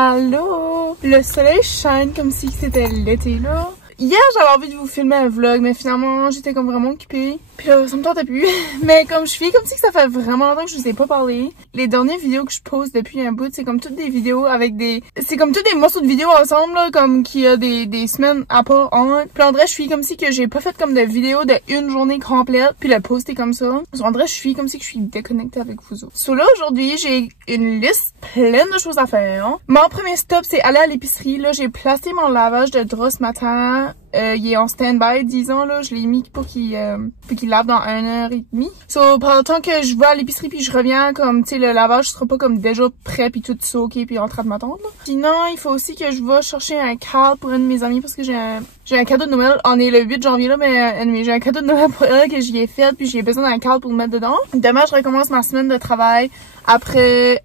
Allô? Le soleil shine comme si c'était l'été, là. Hier, j'avais envie de vous filmer un vlog, mais finalement, j'étais comme vraiment occupée. Puis là, ça me tentait plus. Mais comme je suis comme si que ça fait vraiment longtemps que je vous ai pas parlé. Les dernières vidéos que je poste depuis un bout, c'est comme toutes des vidéos avec des... C'est comme tous des morceaux de vidéos ensemble, là, comme qu'il y a des semaines à part en. Puis en vrai, je suis comme si que j'ai pas fait comme de vidéos de une journée complète, puis la poster comme ça. En vrai, je suis comme si que je suis déconnectée avec vous autres. So là, aujourd'hui, j'ai une liste pleine de choses à faire. Mon premier stop, c'est aller à l'épicerie. Là, j'ai placé mon lavage de drap ce matin. Il est en stand-by, disons, là. Je l'ai mis pour qu'il lave dans 1h30. So, pendant le temps que je vais à l'épicerie puis je reviens, comme, tu sais, le lavage sera pas comme déjà prêt puis tout soaké puis en train de m'attendre, là. Sinon, il faut aussi que je vais chercher un cadre pour une de mes amies parce que j'ai un cadeau de Noël. On est le 8 janvier, là, mais j'ai un cadeau de Noël pour elle que j'y ai fait puis j'ai besoin d'un cadre pour le mettre dedans. Demain, je recommence ma semaine de travail après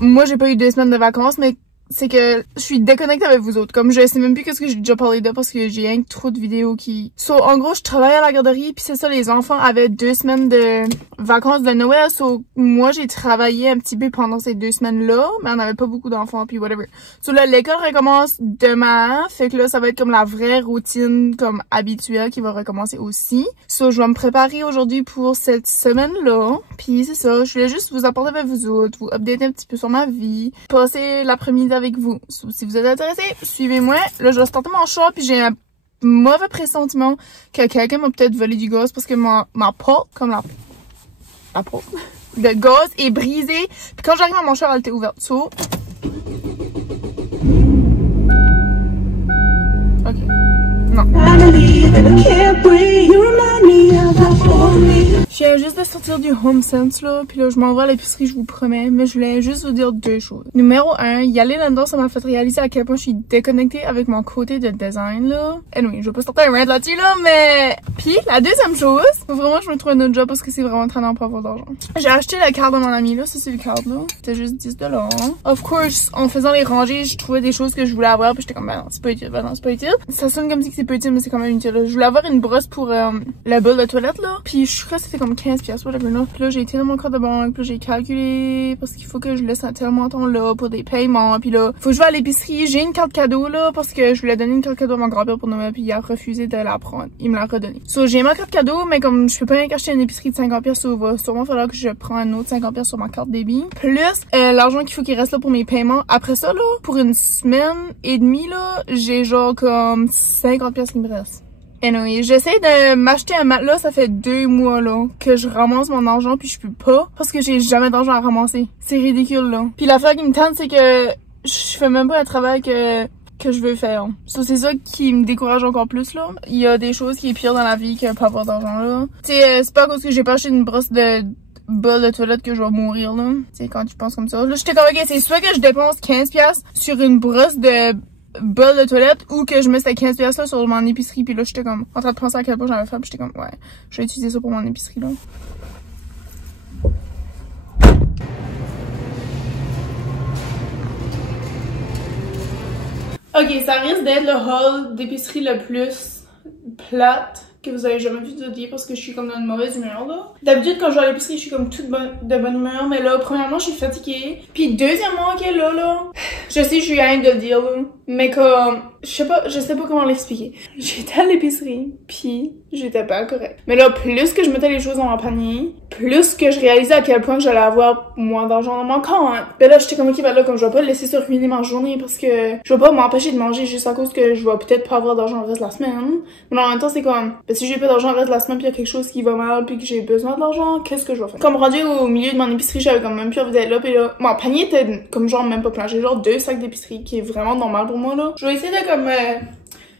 moi, j'ai pas eu 2 semaines de vacances, mais c'est que je suis déconnectée avec vous autres. Comme je sais même plus qu'est-ce que j'ai déjà parlé de parce que j'ai rien que trop de vidéos qui... So, en gros, je travaille à la garderie puis c'est ça, les enfants avaient 2 semaines de vacances de Noël. So, moi, j'ai travaillé un petit peu pendant ces 2 semaines-là, mais on avait pas beaucoup d'enfants puis whatever. So, là, l'école recommence demain. Fait que là, ça va être comme la vraie routine comme habituelle qui va recommencer aussi. So, je vais me préparer aujourd'hui pour cette semaine-là. Puis c'est ça, je voulais juste vous apporter avec vous autres, vous updater un petit peu sur ma vie, passer l'après-midi avec vous. Si vous êtes intéressés, suivez-moi. Là, je vais starter mon chat, puis j'ai un mauvais pressentiment que quelqu'un m'a peut-être volé du gaz parce que ma porte, comme la porte de gaz est brisée. Puis quand j'arrive à mon chat, elle était ouverte. So... Ok. Non. Je viens juste de sortir du HomeSense là, puis là je m'en vais à l'épicerie, je vous promets, mais je voulais juste vous dire 2 choses. Numéro 1, y aller là-dedans, ça m'a fait réaliser à quel point je suis déconnectée avec mon côté de design là. Anyway, je vais pas sortir un rant là-dessus là, mais... Puis la deuxième chose, faut vraiment que je me trouve un autre job parce que c'est vraiment traînant pour avoir d'argent. J'ai acheté le cadre de mon ami là, ça c'est le cadre là, c'était juste 10$. Of course, en faisant les rangées, je trouvais des choses que je voulais avoir, puis j'étais comme, ben non, c'est pas utile, ben non, c'est pas utile. Ça sonne comme si c'est pas utile, mais c'est quand même utile là. Je voulais avoir une brosse pour la boule de toilette là, puis je crois que c'était comme 15$, whatever là. Puis là, j'ai été dans mon compte de banque, puis là, j'ai calculé parce qu'il faut que je laisse un tel montant là pour des paiements. Puis là, faut que je vais à l'épicerie. J'ai une carte cadeau là parce que je voulais donner une carte cadeau à mon grand-père pour Noël, puis il a refusé de la prendre. Il me l'a redonnée. So, j'ai ma carte cadeau, mais comme je peux pas rien acheter une épicerie de 50$, so, va sûrement falloir que je prends un autre 50$ sur ma carte débit. Plus l'argent qu'il faut qu'il reste là pour mes paiements. Après ça là, pour une semaine et demie là, j'ai genre comme 50$ qui me reste. Anyway, j'essaie de m'acheter un matelas, ça fait 2 mois là que je ramasse mon argent puis je peux pas parce que j'ai jamais d'argent à ramasser. C'est ridicule là. Puis l'affaire qui me tente c'est que je fais même pas un travail que je veux faire. So, c'est ça qui me décourage encore plus là. Il y a des choses qui est pire dans la vie que pas avoir d'argent là. Tu sais, c'est pas à cause que j'ai pas acheté une brosse de bol de toilette que je vais mourir là. Tu sais, quand tu penses comme ça. Là, j'étais comme, ok, c'est soit que je dépense 15$ sur une brosse de bol de toilette ou que je mets ces 15$ là sur mon épicerie. Puis là, j'étais comme en train de penser à quel point j'avais fait. Puis j'étais comme, ouais, je vais utiliser ça pour mon épicerie là. Ok, ça risque d'être le haul d'épicerie le plus plate que vous avez jamais vu de dire parce que je suis comme dans une mauvaise humeur là. D'habitude quand je vais à l'épicerie, je suis comme toute de bonne humeur, mais là premièrement, je suis fatiguée. Puis deuxièmement, ok là, je sais je suis rien de le dire là, mais comme je sais pas comment l'expliquer. J'étais à l'épicerie, puis j'étais pas correcte. Mais là, plus que je mettais les choses dans mon panier, plus que je réalisais à quel point que j'allais avoir moins d'argent dans mon compte. Ben là, j'étais comme ok, ben là, comme je vais pas laisser ça ruiner ma journée parce que je vais pas m'empêcher de manger juste à cause que je vais peut-être pas avoir d'argent le reste de la semaine. Mais en même temps, c'est comme, ben si j'ai pas d'argent le reste de la semaine puis y a quelque chose qui va mal puis que j'ai besoin de l'argent, qu'est-ce que je vais faire? Comme rendu au milieu de mon épicerie, j'avais comme même plus envie d'être là, puis là, mon panier était comme genre même pas plein. J'ai genre 2 sacs d'épicerie qui est vraiment normal pour moi là. Je vais essayer de comme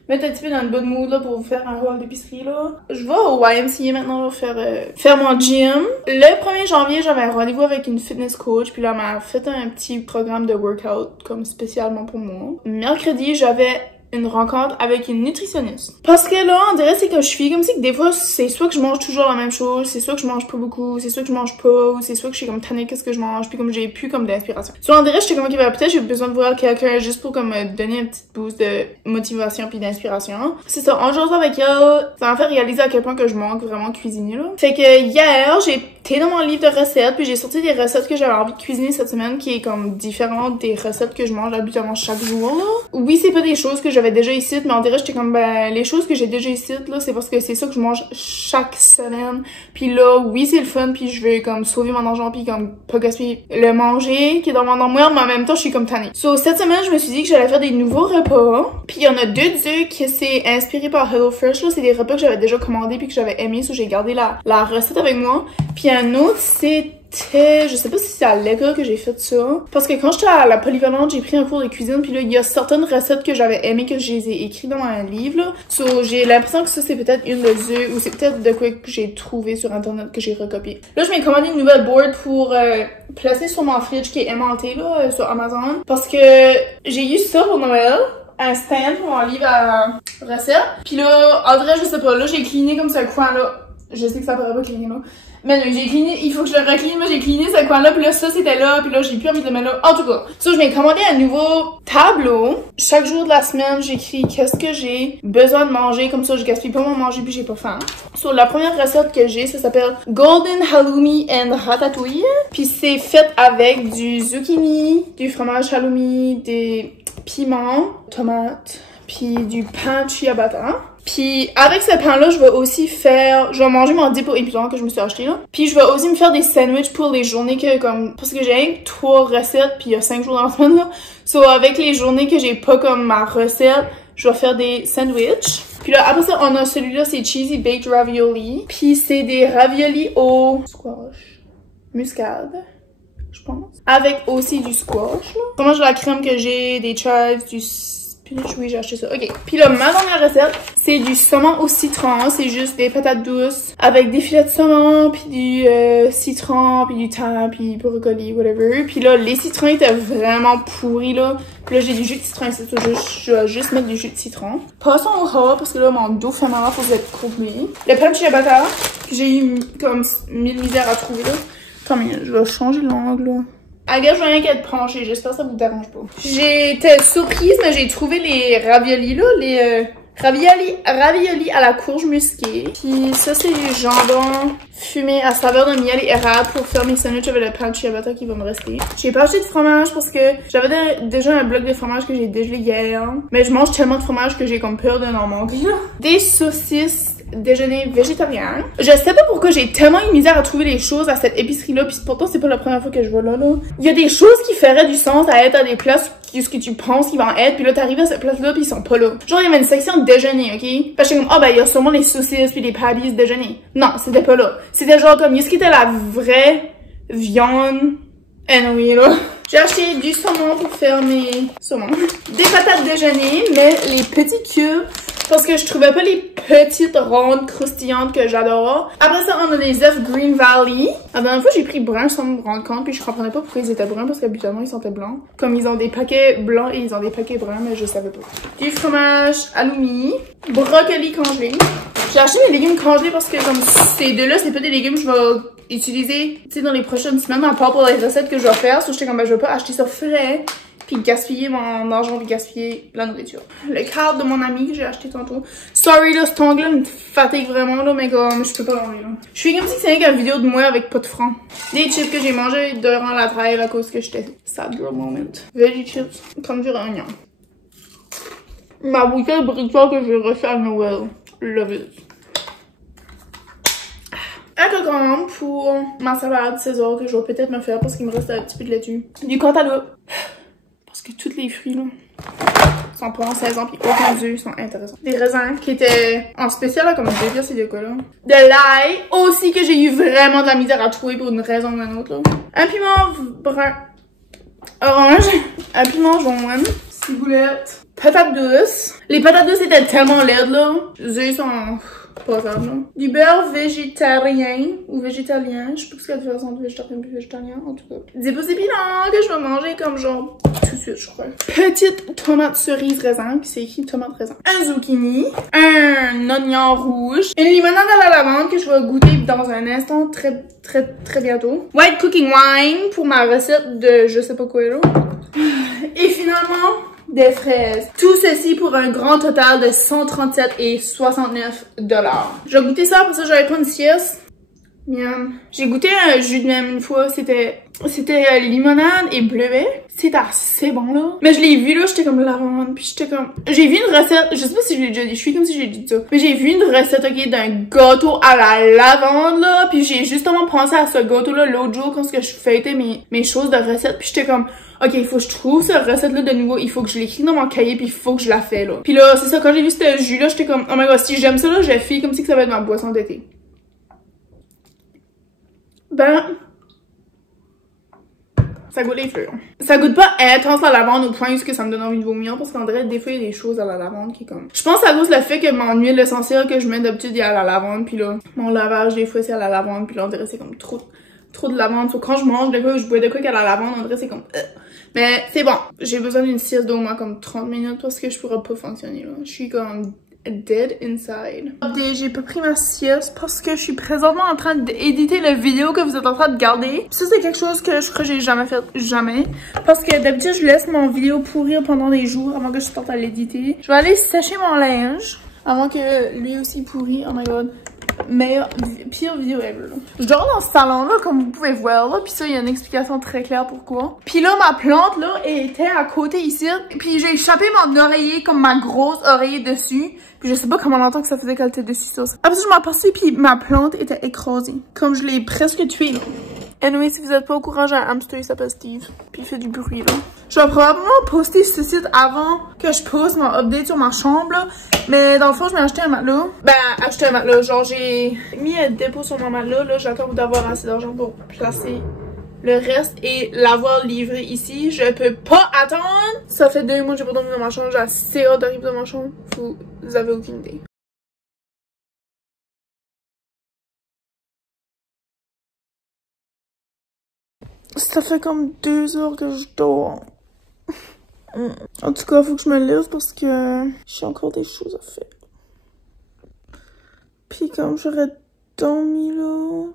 mettre un petit peu dans le bon mood là pour vous faire un haul d'épicerie là. Je vais au YMCA maintenant là, faire mon gym. Le 1er janvier, j'avais un rendez-vous avec une fitness coach, puis là, elle m'a fait un petit programme de workout comme spécialement pour moi. Mercredi, j'avais une rencontre avec une nutritionniste. Parce que là, on dirait c'est que je suis comme si que des fois, c'est soit que je mange toujours la même chose, c'est soit que je mange pas beaucoup, c'est soit que je mange pas, ou c'est soit que je suis comme tannée qu'est-ce que je mange, puis comme j'ai plus comme d'inspiration. Soit on dirait j'étais comme ok, ben, peut-être j'ai besoin de voir quelqu'un juste pour comme me donner un petit boost de motivation puis d'inspiration. C'est ça, en jouant avec elle, ça m'a fait réaliser à quel point que je manque vraiment cuisiner là. Fait que hier, j'ai été dans mon livre de recettes, puis j'ai sorti des recettes que j'avais envie de cuisiner cette semaine, qui est comme différente des recettes que je mange habituellement chaque jour, là. Oui, c'est pas des choses que j'avais déjà ici, mais on dirait j'étais comme, ben, les choses que j'ai déjà ici, là, c'est parce que c'est ça que je mange chaque semaine. Puis là, oui, c'est le fun, puis je veux comme sauver mon argent, puis comme pas gaspiller le manger qui est dans mon armoire, mais en même temps, je suis comme tannée. So, cette semaine, je me suis dit que j'allais faire des nouveaux repas, puis il y en a deux qui c'est inspiré par HelloFresh, là, c'est des repas que j'avais déjà commandés puis que j'avais aimé, so j'ai gardé la recette avec moi. Puis un autre, c'était, je sais pas si c'est à l'école que j'ai fait ça, parce que quand j'étais à la polyvalente, j'ai pris un cours de cuisine, puis là, il y a certaines recettes que j'avais aimées que je les ai écrites dans un livre, là. So, j'ai l'impression que ça, c'est peut-être une de eux, ou c'est peut-être de quoi que j'ai trouvé sur Internet que j'ai recopié. Là, je m'ai commandé une nouvelle board pour placer sur mon fridge qui est aimanté, là, sur Amazon, parce que j'ai eu ça pour Noël. Un stand pour mon livre à recettes. Puis là, en vrai, je sais pas, là, j'ai cleané comme ce coin-là. Je sais que ça paraît pas cleaner là. Mais non, j'ai cleané, il faut que je le recline. Moi, j'ai cleané ce coin-là, puis là, ça, c'était là, puis là, j'ai plus envie de le mettre là. En tout cas, ça, je m'ai commandé un nouveau tableau. Chaque jour de la semaine, j'écris qu'est-ce que j'ai besoin de manger, comme ça, je gaspille pas mon manger, puis j'ai pas faim. Sur la première recette que j'ai, ça s'appelle Golden Halloumi and Ratatouille. Puis c'est fait avec du zucchini, du fromage halloumi, des piments, tomates, puis du pain ciabatta. Puis avec ce pain-là, je vais aussi faire... Je vais manger mon dip au épuisant que je me suis acheté là. Puis je vais aussi me faire des sandwichs pour les journées que comme... Parce que j'ai 3 recettes, puis il y a 5 jours dans la semaine là. So avec les journées que j'ai pas comme ma recette, je vais faire des sandwichs. Puis là, après ça, on a celui-là, c'est Cheesy Baked Ravioli. Puis c'est des raviolis au squash, muscade, je pense. Avec aussi du squash, là. Je mange la crème que j'ai, des chives, du spinach, oui, j'ai acheté ça. Ok. Puis là, ma dernière recette, c'est du saumon au citron. C'est juste des patates douces avec des filets de saumon, puis du citron, puis du thym, puis brocoli, whatever. Puis là, les citrons étaient vraiment pourris, là. Puis là, j'ai du jus de citron ici, je vais juste mettre du jus de citron. Passons au haut, parce que là, mon dos fait mal, faut que être courbé. Le pain ciabatta, que j'ai eu comme 1000 misères à trouver, là. Attends, mais je vais changer l'angle, là. À gauche, je vais rien qu'être penchée. J'espère que ça vous dérange pas. J'étais surprise, mais j'ai trouvé les raviolis, là. Les raviolis à la courge musquée. Puis ça, c'est du jambon fumé à saveur de miel et érable pour faire mes sandwichs avec le pain ciabatta qui va me rester. J'ai pas acheté de fromage parce que j'avais déjà un bloc de fromage que j'ai dégelé hier. Mais je mange tellement de fromage que j'ai comme peur de n'en manquer. Des saucisses déjeuner végétarien. Je sais pas pourquoi j'ai tellement eu misère à trouver les choses à cette épicerie-là, puis pourtant c'est pas la première fois que je vais là. Il y a des choses qui feraient du sens à être à des places ce que tu penses qu'ils vont être, puis là t'arrives à cette place-là, puis ils sont pas là. Genre il y avait une section déjeuner, ok? Parce que comme, ah ben il y a sûrement les saucisses puis les patties déjeuner. Non, c'était pas là. C'était genre comme, ce qui était la vraie viande. Anyway, là. J'ai acheté du saumon pour faire mes saumons. Des patates déjeuner, mais les petits cubes. Parce que je trouvais pas les petites rondes croustillantes que j'adore. Après ça, on a les œufs Green Valley. La dernière fois, j'ai pris brun sans me rendre compte, puis je comprenais pas pourquoi ils étaient bruns, parce qu'habituellement, ils sentaient blancs. Comme ils ont des paquets blancs et ils ont des paquets bruns, mais je savais pas. Du fromage halloumi, brocoli congelé. J'ai acheté mes légumes congelés parce que comme ces deux-là, c'est pas des légumes que je vais utiliser, tu sais, dans les prochaines semaines, à part pour les recettes que je vais faire. So, j'étais comme, ben, je vais pas acheter ça frais, puis gaspiller mon argent, puis gaspiller la nourriture. Le cadre de mon ami que j'ai acheté tantôt. Sorry, là, cet ongle-là me fatigue vraiment, là, mais comme, je peux pas l'enlever, là. Je suis comme si c'était une vidéo de moi avec pas de francs. Des chips que j'ai mangé durant la drive à cause que j'étais sad girl moment. Veggie chips, comme du oignon. Ma bouteille de bricolage que j'ai reçue à Noël. Love it. Un cocon pour ma salade César que je vais peut-être me faire parce qu'il me reste un petit peu de laitue. Du cantaloupe. Parce que tous les fruits là sont pas en saison pis aucun d'eux sont intéressants. Des raisins qui étaient en spécial là, comme 2 pièces et de quoi là. De l'ail aussi que j'ai eu vraiment de la misère à trouver pour une raison ou une autre là. Un piment brun orange. Un piment jaune. Ciboulette. Patates douces. Les patates douces étaient tellement laides là. Les œufs sont potable, là. Du beurre végétarien ou végétalien. Je sais pas ce qu'il y a de différence entre végétarien et végétalien, en tout cas. Des petits bilans que je vais manger comme genre tout de suite, je crois. Petite tomate cerise raisin, puis c'est écrit tomate raisin. Un zucchini, un oignon rouge, une limonade à la lavande que je vais goûter dans un instant très bientôt. White cooking wine pour ma recette de je sais pas quoi là. Et finalement, des fraises. Tout ceci pour un grand total de 137,69 $. Je vais goûter ça, pour ça je vais prendre une sieste. Miam. J'ai goûté un jus de même une fois, c'était limonade et bleuet. C'était assez bon là. Mais je l'ai vu là, j'étais comme lavande, puis j'étais comme... J'ai vu une recette, je sais pas si je l'ai déjà dit, je suis comme si j'ai dit ça. Mais j'ai vu une recette, ok, d'un gâteau à la lavande là, puis j'ai justement pensé à ce gâteau là l'autre jour quand je fêtais mes choses de recettes, puis j'étais comme... Ok, il faut que je trouve cette recette-là de nouveau, il faut que je l'écris dans mon cahier, puis il faut que je la fais, là. Puis là, c'est ça, quand j'ai vu ce jus-là, j'étais comme, oh my god, si j'aime ça, là, je fais comme si ça va être ma boisson d'été. Ben... Ça goûte les fleurs. Ça goûte pas intense la lavande au point où ça me donne envie de vomir, parce qu'en vrai, des fois, il y a des choses à la lavande qui comme... Je pense à cause le fait que mon huile essentielle que je mets d'habitude, il y a à la lavande, puis là, mon lavage, des fois, c'est à la lavande, puis là, on dirait c'est comme trop de lavande. Faut quand je mange de quoi, je bois de quoi qu'il y a à la lavande, on dirait c'est comme... Mais c'est bon. J'ai besoin d'une sieste d'au moins comme 30 minutes parce que je pourrais pas fonctionner, là. Je suis comme... dead inside. J'ai pas pris ma sieste parce que je suis présentement en train d'éditer la vidéo que vous êtes en train de regarder. Ça, c'est quelque chose que je crois que j'ai jamais fait. Jamais. Parce que d'habitude, je laisse mon vidéo pourrir pendant des jours avant que je sorte à l'éditer. Je vais aller sécher mon linge avant que lui aussi pourrit. Oh my god. Pire vidéo ever, là. Je dors dans ce salon là, comme vous pouvez voir, là. Puis ça, il y a une explication très claire pourquoi. Puis là, ma plante, là, était à côté ici. Puis j'ai échappé mon oreiller, comme ma grosse oreiller dessus. Puis je sais pas comment longtemps que ça faisait qu'elle était dessus, ça. Après ça, je m'en passais, puis ma plante était écrasée. Comme je l'ai presque tuée, là. Anyway, si vous êtes pas au courant, j'ai un hamster, il s'appelle Steve. Puis il fait du bruit, là. Je vais probablement poster ce site avant que je poste mon update sur ma chambre, là. Mais dans le fond, je m'ai acheté un matelas. Ben, acheté un matelas. Genre, j'ai mis un dépôt sur mon matelas, là. J'attends d'avoir assez d'argent pour placer le reste et l'avoir livré ici. Je peux pas attendre. Ça fait 2 mois que j'ai pas dormi dans ma chambre. J'ai assez hâte d'arriver dans ma chambre. Vous avez aucune idée. Ça fait comme 2 heures que je dors. En tout cas, faut que je me lève parce que j'ai encore des choses à faire. Puis comme j'aurais dormi là,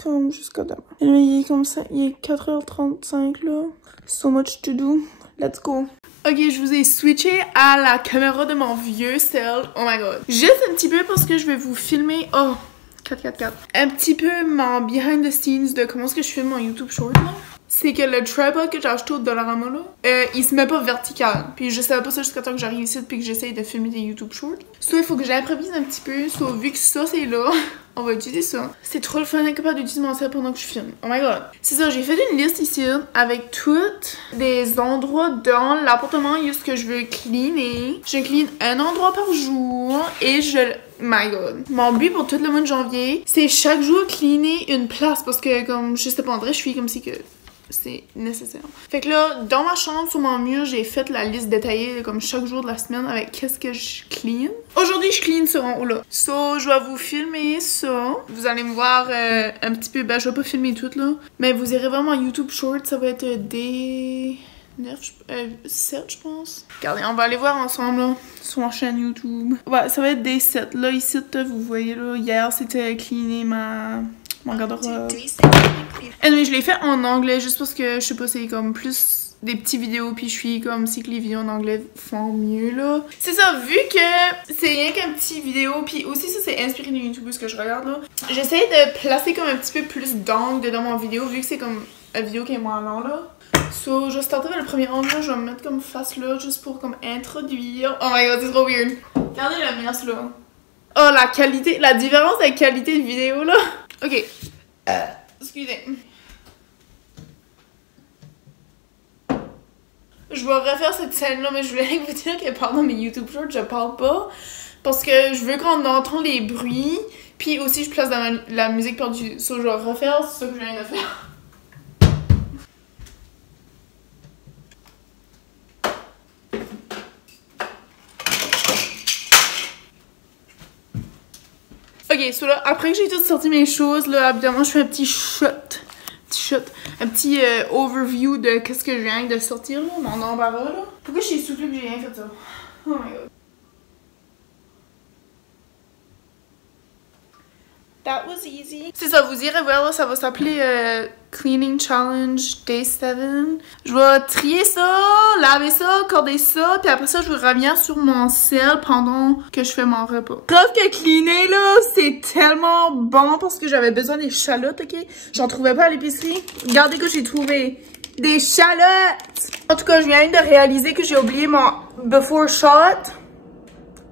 comme jusqu'à demain. Et là, il est comme ça, il est 4h35 là. So much to do. Let's go. Ok, je vous ai switché à la caméra de mon vieux cell. Oh my god. Juste un petit peu parce que je vais vous filmer. Oh, 4. Un petit peu mon behind the scenes de comment est-ce que je filme mon YouTube short là. C'est que le tripod que j'ai acheté au Dollarama là, il se met pas vertical. Puis je savais pas ça jusqu'à temps que j'arrive ici puis que j'essaye de filmer des YouTube shorts. Soit il faut que j'improvise un petit peu, soit vu que ça c'est là, on va utiliser ça. C'est trop le fun d'être capable d'utiliser mon cell pendant que je filme. Oh my god. C'est ça, j'ai fait une liste ici avec toutes les endroits dans l'appartement juste que je veux cleaner. Je clean un endroit par jour et my god. Mon but pour tout le mois de janvier, c'est chaque jour cleaner une place parce que comme je sais pas, en vrai, je suis comme si que c'est nécessaire. Fait que là, dans ma chambre, sur mon mur, j'ai fait la liste détaillée comme chaque jour de la semaine avec qu'est-ce que je clean. Aujourd'hui, je clean ce en haut là. So, je vais vous filmer ça. Vous allez me voir un petit peu, ben je vais pas filmer tout là, mais vous irez vraiment YouTube Short, ça va être des 7 je pense. Regardez, on va aller voir ensemble là, sur ma chaîne YouTube. Ouais, ça va être des 7. Là, ici, vous voyez là, hier c'était cleaner mon garde-robe. Anyway, je l'ai fait en anglais juste parce que je sais pas, c'est comme plus des petites vidéos puis je suis comme si que les vidéos en anglais font mieux là. C'est ça, vu que c'est rien qu'un petit vidéo puis aussi ça c'est inspiré des youtubeurs que je regarde là. J'essaie de placer comme un petit peu plus d'angle dans mon vidéo vu que c'est comme une vidéo qui est moins long là. So, je vais starter avec le premier angle là, je vais me mettre comme face là juste pour comme introduire. Oh my god, c'est trop weird. Regardez la miasse là. Oh la qualité, la différence de qualité de vidéo là. Ok. Excusez. Je vais refaire cette scène-là, mais je voulais vous dire que pendant mes YouTube Shorts, je parle pas. Parce que je veux qu'on entend les bruits. Puis aussi, je place la musique par-dessus. So, je vais refaire ce que je viens de faire. Ok, so là, après que j'ai tout sorti mes choses, là, évidemment, je fais un petit shot. Un petit overview de qu'est-ce que je viens de sortir, là, mon embarras, là. Pourquoi je suis soufflée que j'ai rien fait ça? Oh my god. That was easy. C'est ça, vous irez voir, là, ça va s'appeler Cleaning Challenge Day 7. Je vais trier ça, laver ça, corder ça, puis après ça, je vais revenir sur mon sel pendant que je fais mon repas. Preuve que cleaner, là, c'est tellement bon parce que j'avais besoin d'échalotes, ok? J'en trouvais pas à l'épicerie. Regardez que j'ai trouvé des échalotes! En tout cas, je viens de réaliser que j'ai oublié mon before shot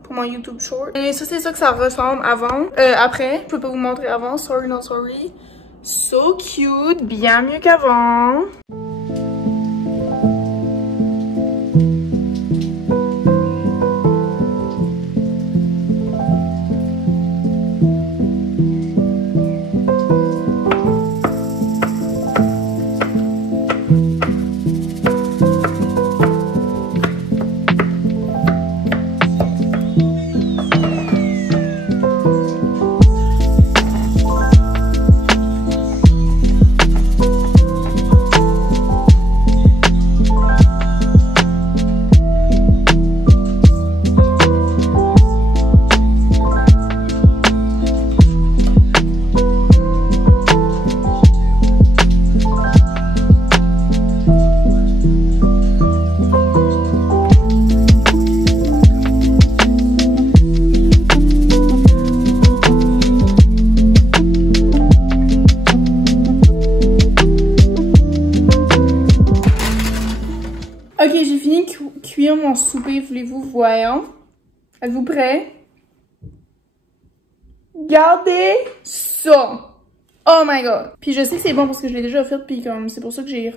pour mon YouTube short. Et ça, c'est ça que ça ressemble avant. Après, je peux pas vous montrer avant. Sorry, not sorry. So cute, bien mieux qu'avant. Ok, j'ai fini de cuire mon souper, voulez-vous, voyons. Êtes-vous prêts? Regardez ça! Oh my god! Puis je sais que c'est bon parce que je l'ai déjà fait, puis comme c'est pour ça que j'ai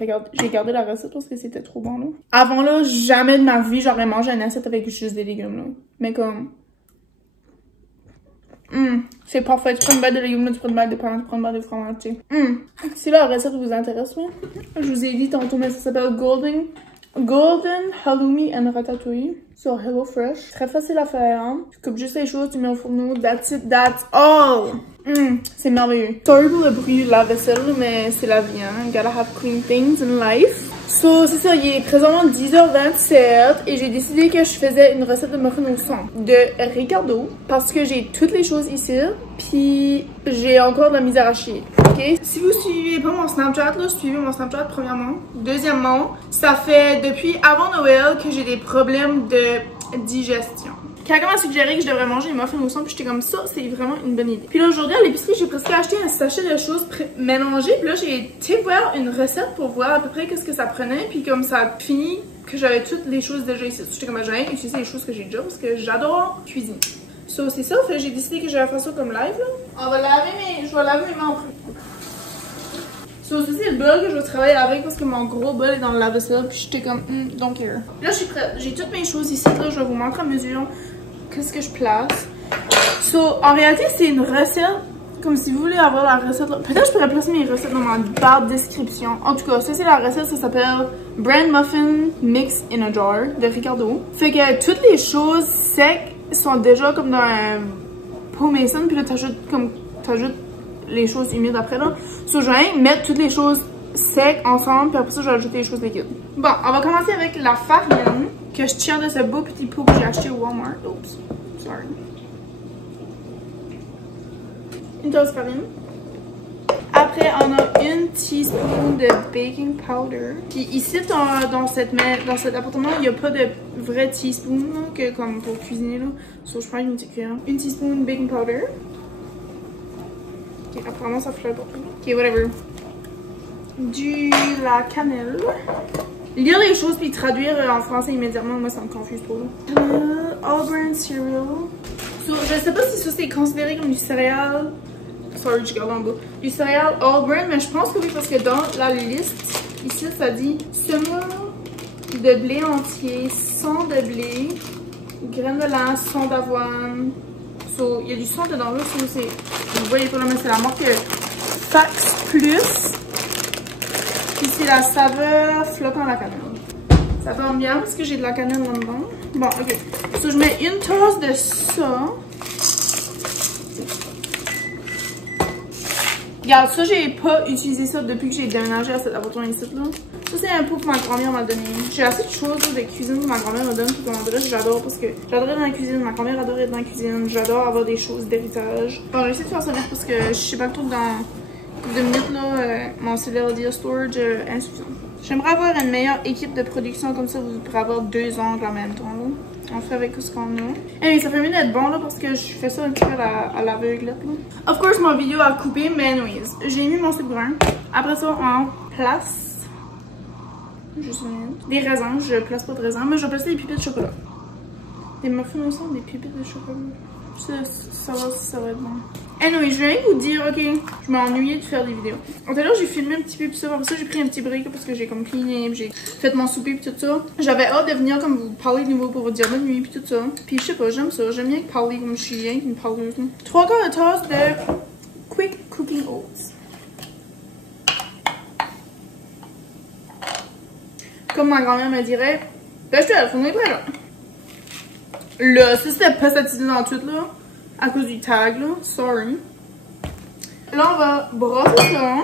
gardé la recette parce que c'était trop bon là. Avant là, jamais de ma vie j'aurais mangé une assiette avec juste des légumes là. Mais comme... c'est parfait. Tu prends une balle de légumes, là, tu prends une balle de pain, tu prends une balle de fromage, tu sais. Si la recette vous intéresse, là, je vous ai dit tantôt, mais ça s'appelle Golden Halloumi and Ratatouille sur HelloFresh. Très facile à faire, hein? Tu coupes juste les choses, tu mets au fourneau, that's it, that's all! C'est merveilleux. Sorry pour le bruit de la vaisselle, mais c'est la vie, hein? Gotta have clean things in life. So, c'est ça, il est présentement 10h27 et j'ai décidé que je faisais une recette de muffin au son de Ricardo parce que j'ai toutes les choses ici, puis j'ai encore de la misère à chier, ok? Si vous suivez pas mon Snapchat, là, suivez mon Snapchat premièrement. Deuxièmement, ça fait depuis avant Noël que j'ai des problèmes de digestion. Quelqu'un m'a suggéré que je devrais manger une muffin au son, puis j'étais comme ça, c'est vraiment une bonne idée. Puis là, aujourd'hui, à l'épicerie, j'ai presque acheté un sachet de choses mélangées, puis là, j'ai été voir une recette pour voir à peu près qu'est-ce que ça prenait, puis comme ça a fini que j'avais toutes les choses déjà ici. J'étais comme, j'ai utilisé les choses que j'ai déjà, parce que j'adore cuisiner. So, c'est ça, fait j'ai décidé que j'allais faire ça comme live, là. Je vais laver mes mains en premier. So, ça, c'est le bol que je vais travailler avec parce que mon gros bol est dans le lave-vaisselle, puis j'étais comme, don't care. Là, je suis prête. J'ai toutes mes choses ici, là, je vais vous montrer à mesure qu'est-ce que je place. So, en réalité, c'est une recette, comme si vous voulez avoir la recette, peut-être je pourrais placer mes recettes dans ma barre de description. En tout cas, ça, c'est la recette, ça s'appelle Brand Muffin Mix in a Jar de Ricardo. Fait que toutes les choses secs sont déjà comme dans un pot mason, puis là, t'ajoutes les choses humides après là. So, je vais mettre toutes les choses secs ensemble, puis après ça, je vais ajouter les choses liquides. Bon, on va commencer avec la farine que je tiens de ce beau petit pot que j'ai acheté au Walmart. Oups, sorry. Une tasse de farine. Après, on a une teaspoon de baking powder. Puis ici, dans cet appartement, il n'y a pas de vrai teaspoon là, que, comme pour cuisiner. Là. So, je prends une petite cuillère. Une teaspoon de baking powder. Ok, apparemment, ça flotte pas. Ok, whatever. La cannelle. Lire les choses puis traduire en français immédiatement, moi ça me confuse trop. All-bran cereal. So, je sais pas si ça c'est considéré comme du céréal. Sorry, je garde en bas. Du céréal all-bran, mais je pense que oui parce que dans la liste, ici ça dit semoule de blé entier, son de blé, graines de lin, son d'avoine. So, il y a du son dedans là, so, vous voyez pas là, mais c'est la marque Fax Plus. Puis c'est la saveur flocon à la cannelle. Ça tombe bien parce que j'ai de la cannelle là-dedans. Bon, ok. So, je mets une tasse de ça. Regarde, ça, j'ai pas utilisé ça depuis que j'ai déménagé à cet appartement ici, là. Ça, c'est un pot que ma grand-mère m'a donné. J'ai assez de choses de cuisine que ma grand-mère me donne. Puis comment dire, j'adore parce que j'adore être dans la cuisine. Ma grand-mère adore être dans la cuisine. J'adore avoir des choses d'héritage. Bon, je vais essayer de faire ça vite parce que je sais pas trop dans couple de minutes, là, mon CLD storage insuffisant. J'aimerais avoir une meilleure équipe de production comme ça, vous pourrez avoir 2 angles en même temps, là. On fait avec ce qu'on a. Et ça fait mieux d'être bon, là, parce que je fais ça un petit peu à l'aveuglette, là. Of course, ma vidéo a coupé, mais anyways, j'ai mis mon sucre brun. Après ça, on place... Juste une minute. Des raisins, je place pas de raisins, mais je vais placer des pépites de chocolat. Des muffins ensemble, des pépites de chocolat. Ça va être bon. Anyway, je viens vous dire, ok, je m'ennuyais de faire des vidéos. Tout à l'heure, j'ai filmé un petit peu, puis ça, après ça, j'ai pris un petit break parce que j'ai comme cleané, j'ai fait mon souper, puis tout ça. J'avais hâte de venir comme vous parler de nouveau pour vous dire bonne nuit, puis tout ça. Puis je sais pas, j'aime ça, j'aime bien parler comme je suis rien qu'une parleuse. 3 quarts de tasse de Quick Cooking Oats. Comme ma grand-mère me dirait, ben je te la fournis près là. Là, ça c'était pas satisfait dans tout là, à cause du tag là, sorry. Là on va brasser ça.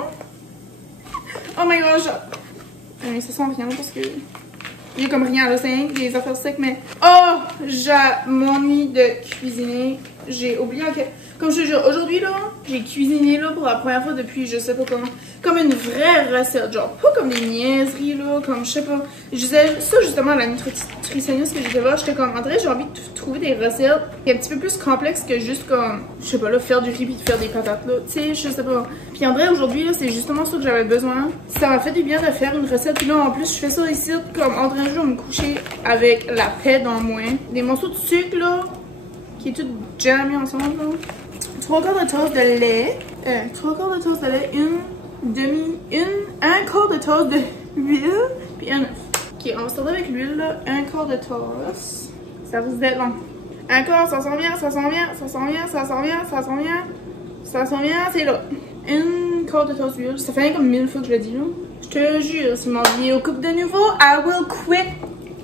Oh my gosh! Mais ça sent rien parce que il y a comme rien là, c'est des affaires secs, mais oh! J'ai mon nid de cuisiner. J'ai oublié que, comme je te jure, aujourd'hui là, j'ai cuisiné là pour la première fois depuis je sais pas comment. Comme une vraie recette, genre pas comme des niaiseries là, comme je sais pas. Je disais ça justement à la nutritionniste que j'étais voir, j'étais comme André, j'ai envie de trouver des recettes qui est un petit peu plus complexes que juste comme, je sais pas là, faire du riz puis faire des patates là, tu sais, je sais pas. Puis André aujourd'hui là, c'est justement ça que j'avais besoin. Ça m'a fait du bien de faire une recette, puis là en plus je fais ça ici comme André un jour me coucher avec la paix dans moi, des morceaux de sucre là, qui est tout jamé ensemble là. 3 quarts de tasse de lait, 3 quarts de tasse de lait, un quart de tasse d'huile, puis un œuf. Ok, on va starter avec l'huile là, 1 quart de tasse. Ça risque d'être long. 1 quart, ça s'en vient, ça s'en vient, ça s'en vient, ça s'en vient, ça s'en vient, ça s'en vient, c'est là. 1 quart de tasse d'huile, ça fait comme 1000 fois que je le dis là. Je te jure, si mon vidéo coupe de nouveau, I will quit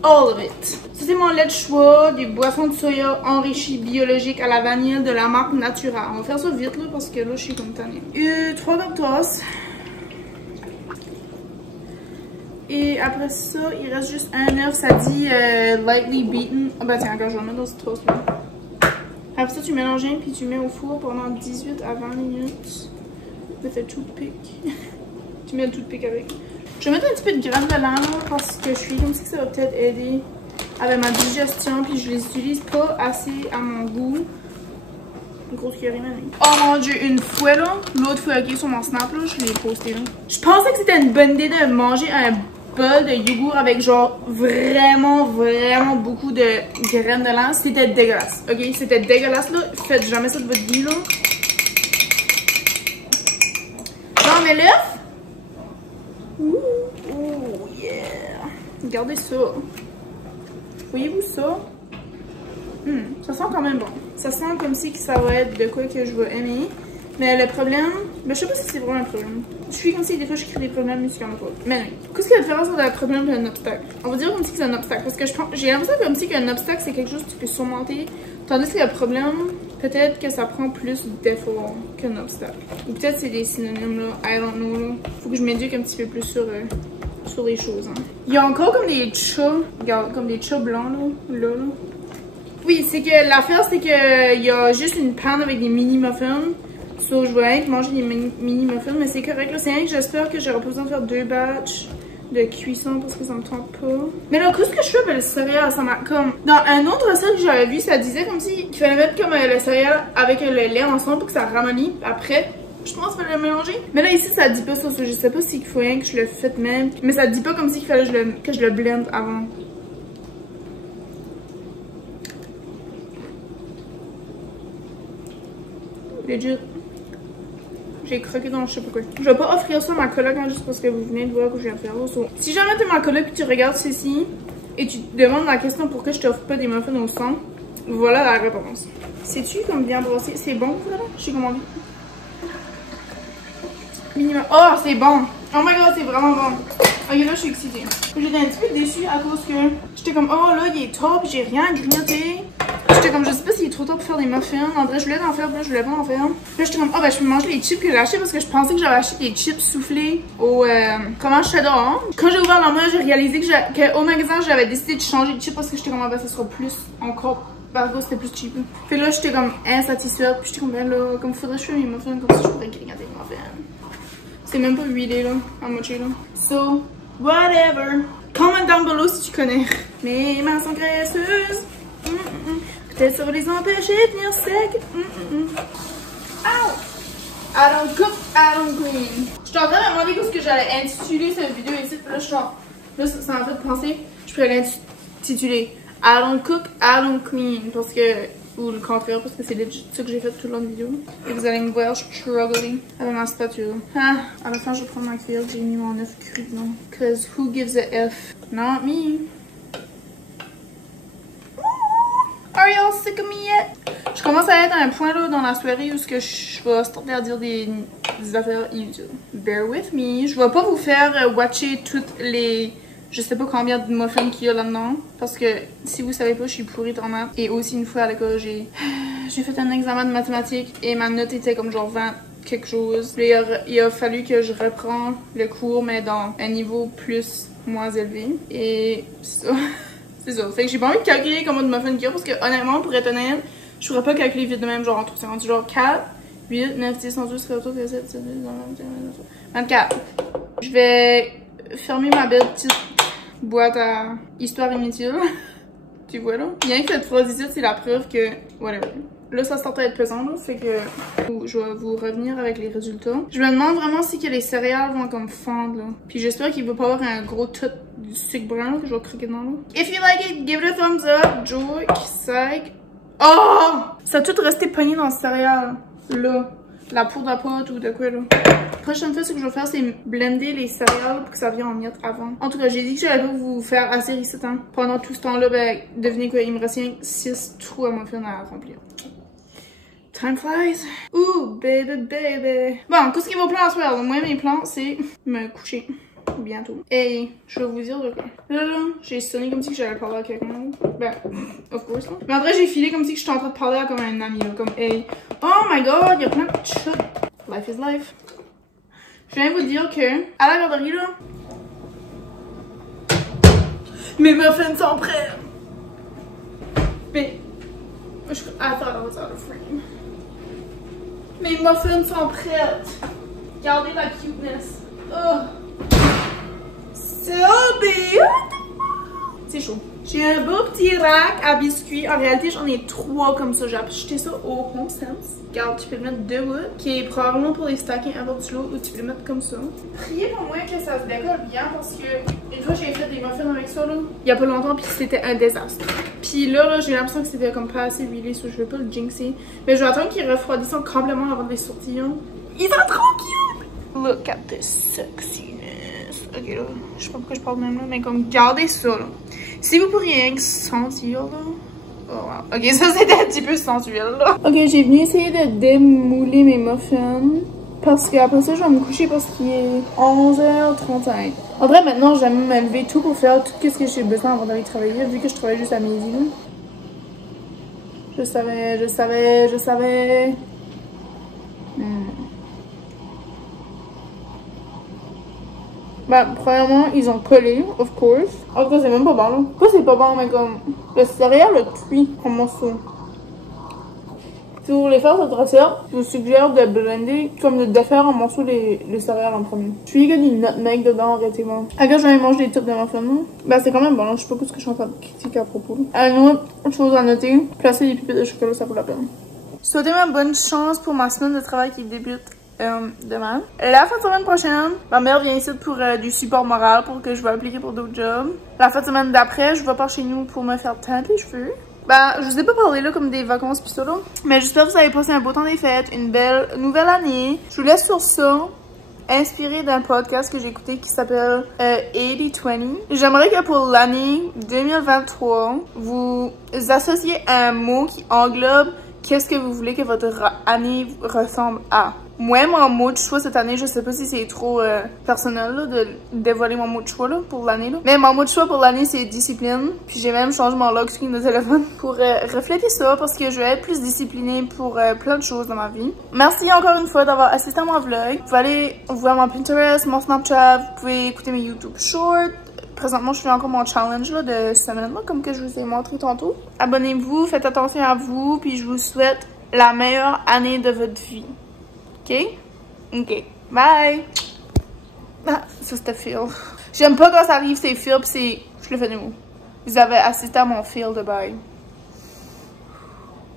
all of it. Ça c'est mon lait de choix, des boissons de soya enrichies biologiques à la vanille de la marque Natura. On va faire ça vite là parce que là je suis comme tannée. 3 quarts de tasse. Et après ça, il reste juste un œuf, ça dit lightly beaten. Ah bah tiens, encore je vais le mettre dans cette tasse là. Après ça, tu mélanges bien puis tu mets au four pendant 18 à 20 minutes. With a toothpick. Tu mets le toothpick avec. Je vais mettre un petit peu de graines de lin parce que je suis comme si ça va peut-être aider avec ma digestion, puis je les utilise pas assez à mon goût. Une grosse cuillerée même. Oh mon dieu, une fois là, l'autre fois ok sur mon snap là, je l'ai posté là. Je pensais que c'était une bonne idée de manger un bol de yogourt avec genre vraiment beaucoup de graines de lin. C'était dégueulasse, ok? C'était dégueulasse là, faites jamais ça de votre vie là. Non mais l'œuf. Ouh, yeah! Regardez ça. Voyez-vous ça? Ça sent quand même bon. Ça sent comme si ça va être de quoi que je vais aimer. Mais le problème, ben je sais pas si c'est vraiment un problème. Je suis comme si des fois je crée des problèmes, mais c'est quand même pas. Mais non. Qu'est-ce qu'il y a de différence entre un problème et un obstacle? On va dire comme si c'est un obstacle. Parce que j'ai l'impression comme si qu'un obstacle c'est quelque chose que tu peux surmonter. Tandis que le problème, peut-être que ça prend plus d'effort qu'un obstacle. Ou peut-être c'est des synonymes là. I don't know là. Faut que je m'éduque un petit peu plus sur les choses. Hein. Il y a encore comme des chats. Regarde, comme des chats blancs là. Oui, c'est que l'affaire c'est que il y a juste une panne avec des mini muffins. So, je vais être manger des mini muffins, mais c'est correct là. C'est rien que j'espère que j'aurai pas besoin de faire 2 batchs de cuisson parce que ça me tente pas. Mais là, qu'est-ce que je fais? Ben, le céréal, ça m'a comme. Dans un autre recette que j'avais vu, ça disait comme si il fallait mettre comme le céréal avec le lait ensemble pour que ça ramollit. Après, je pense qu'il fallait le mélanger. Mais là, ici, ça dit pas ça. Je sais pas s'il faut rien que je le fasse même. Mais ça dit pas comme s'il fallait que je le blende avant. Legit. J'ai croqué dans je sais pas quoi. Je vais pas offrir ça à ma coloc hein, juste parce que vous venez de voir que je viens de faire là. So, si jamais t'es ma coloc et tu regardes ceci et tu te demandes la question pourquoi je t'offre pas des muffins au sang, voilà la réponse. Sais-tu comme bien brossé? C'est bon ça là? Je sais comment envie. Minimum. Oh c'est bon! Oh my god c'est vraiment bon! Ok là je suis excitée. J'étais un petit peu déçue à cause que j'étais comme oh là il est top, j'ai rien grignoté. J'étais comme je sais pas s'il est trop tôt pour faire des muffins. En vrai je voulais en faire, puis là je voulais pas en faire. Puis là j'étais comme oh ben je peux manger les chips que j'ai achetés parce que je pensais que j'avais acheté des chips soufflés au comment cheddar. Hein? Quand j'ai ouvert l'armoire j'ai réalisé que au magasin j'avais décidé de changer de chip parce que j'étais comme ah ben ça sera plus encore parce que c'était plus cheap. Puis là j'étais comme insatisfaite, puis j'étais comme ben là comme faudrait que je fasse mes muffins comme ça je pourrais grignoter les muffins. C'est même pas huilé là, à moitié là. So, whatever. Comment down below si tu connais. Mes mains sont graisseuses. Peut-être ça va les empêcher de tenir sec. Ow! I don't cook, I don't clean. J'étais en train de me demander ce que j'allais intituler cette vidéo ici. Puis là, là, ça m'a fait penser. Je pourrais l'intituler I don't cook, I don't clean. Parce que. Ou le contraire, parce que c'est legit ça que j'ai fait tout le long de la vidéo. Et vous allez me voir struggling avec ma spatule. Ah, à la fin, je vais prendre ma cuillère. J'ai mis mon œuf cru dedans. Cause who gives a F? Not me. Are y'all sick of me yet? Je commence à être à un point là dans la soirée où je vais starter à dire des affaires inutiles. Bear with me. Je vais pas vous faire watcher toutes les. Je sais pas combien de muffins qu'il y a là-dedans. Parce que si vous savez pas, je suis pourrie de maths. Et aussi une fois à l'école, j'ai fait un examen de mathématiques et ma note était comme genre 20 quelque chose. Puis il a fallu que je reprends le cours, mais dans un niveau moins élevé. Et ça, c'est ça. Fait que j'ai pas envie de calculer combien de muffins qu'il y a parce que honnêtement, pour être honnête, je pourrais pas calculer vite de même, genre en 30 secondes. Genre 4, 8, 9, 10, 11, 12, 13, 14, 15, 16, 17, 18, 19, 20, 24. Je vais fermer ma belle petite boîte à histoire inutile. Tu vois là? Bien que cette phrase ici, c'est la preuve que. Whatever. Là, ça start à être pesant, là. Fait que je vais vous revenir avec les résultats. Je me demande vraiment si que les céréales vont comme fondre, là. Puis j'espère qu'il va pas avoir un gros tout du sucre brun, là, que je vais croquer dedans, là. If you like it, give it a thumbs up. Joy, psych. Oh! Ça a tout resté pogné dans le céréal. Là. La poudre à pote ou de quoi, là. La prochaine fois, ce que je vais faire, c'est blender les céréales pour que ça vienne en miettes avant. En tout cas, j'ai dit que j'allais pas vous faire assez risser temps. Pendant tout ce temps-là, ben, devinez quoi, il me reste 6 trous à muffins à remplir. Time flies. Ooh, baby, baby. Bon, qu'est-ce qui va plan en soir? Moi, mes plans, c'est me coucher. Bientôt. Et je vais vous dire de quoi. Là, j'ai sonné comme si j'allais parler à quelqu'un. Ben, of course, là. Mais après, j'ai filé comme si j'étais en train de parler à comme un ami, là. Comme, hey, oh my god, il y a plein de shit. Life is life. Je viens vous dire que, à la garderie, là, mes muffins sont prêts. Mais, I thought I was out of frame. Mes muffins sont prêts. Regardez la cuteness. Oh. Selby! C'est chaud. J'ai un beau petit rack à biscuits. En réalité, j'en ai 3 comme ça. J'ai acheté ça au Home Sense. Regarde, tu peux le mettre debout, qui est probablement pour les stockings à bord du lot, ou tu peux le mettre comme ça. Priez pour moi que ça se décolle bien parce que une fois j'ai fait des muffins avec ça, là, il y a pas longtemps, puis c'était un désastre. Puis là, j'ai l'impression que c'était comme pas assez huilé, so je vais pas le jinxer. Mais je vais attendre qu'il refroidisse complètement avant de les sortir. Ils sont trop cute! Look at this sexiness. Ok, là, je sais pas pourquoi je parle même là, mais comme, regardez ça, là. Si vous pourriez rien que sentir, là. Oh wow. Ok, ça c'était un petit peu sensuel, là. Ok, j'ai venu essayer de démouler mes muffins. Parce qu'après ça, je vais me coucher parce qu'il est 11h35. En vrai, maintenant, j'aime me lever tout pour faire tout ce que j'ai besoin avant d'aller travailler, vu que je travaille juste à midi, là. Je savais. Ben, premièrement, ils ont collé, of course. En tout cas, c'est même pas bon, là. Pourquoi c'est pas bon, mais comme... Le céréal, le cuit en morceaux. Si vous voulez faire cette recette, je vous suggère de blender, comme de faire en morceaux les céréales en premier. Je suis qu'il y a du nutmeg dedans, arrêtez-moi. Regarde, je vais manger des tubes de muffins. Ben, c'est quand même bon, là. Je sais pas ce que je suis en train de critiquer à propos. Une autre chose à noter, placer des pépites de chocolat, ça vaut la peine. Souhaitez-moi bonne chance pour ma semaine de travail qui débute demain. La fin de semaine prochaine, ma mère vient ici pour du support moral pour que je vais appliquer pour d'autres jobs. La fin de semaine d'après, je vais par chez nous pour me faire teindre les cheveux. Ben, je vous ai pas parlé là comme des vacances pis ça là. Mais j'espère que vous avez passé un beau temps des fêtes, une belle nouvelle année. Je vous laisse sur ça, inspiré d'un podcast que j'ai écouté qui s'appelle 80-20. J'aimerais que pour l'année 2023, vous associez un mot qui englobe qu'est-ce que vous voulez que votre année ressemble à. Moi, mon mot de choix cette année, je sais pas si c'est trop personnel là, de dévoiler mon mot de choix là, pour l'année. Mais mon mot de choix pour l'année, c'est discipline. Puis j'ai même changé mon lock screen de téléphone pour refléter ça parce que je vais être plus disciplinée pour plein de choses dans ma vie. Merci encore une fois d'avoir assisté à mon vlog. Vous pouvez aller voir mon Pinterest, mon Snapchat, vous pouvez écouter mes YouTube Shorts. Présentement, je fais encore mon challenge là, de semaine, là, comme que je vous ai montré tantôt. Abonnez-vous, faites attention à vous, puis je vous souhaite la meilleure année de votre vie. OK? OK. Bye! Ah, ça c'était fail. J'aime pas quand ça arrive, c'est fail, pis c'est... Je le fais de mots. Vous avez assisté à mon fail de bye.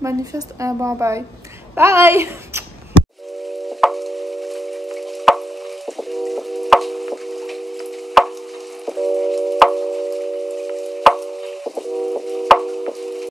Manifeste un bon bye. Bye!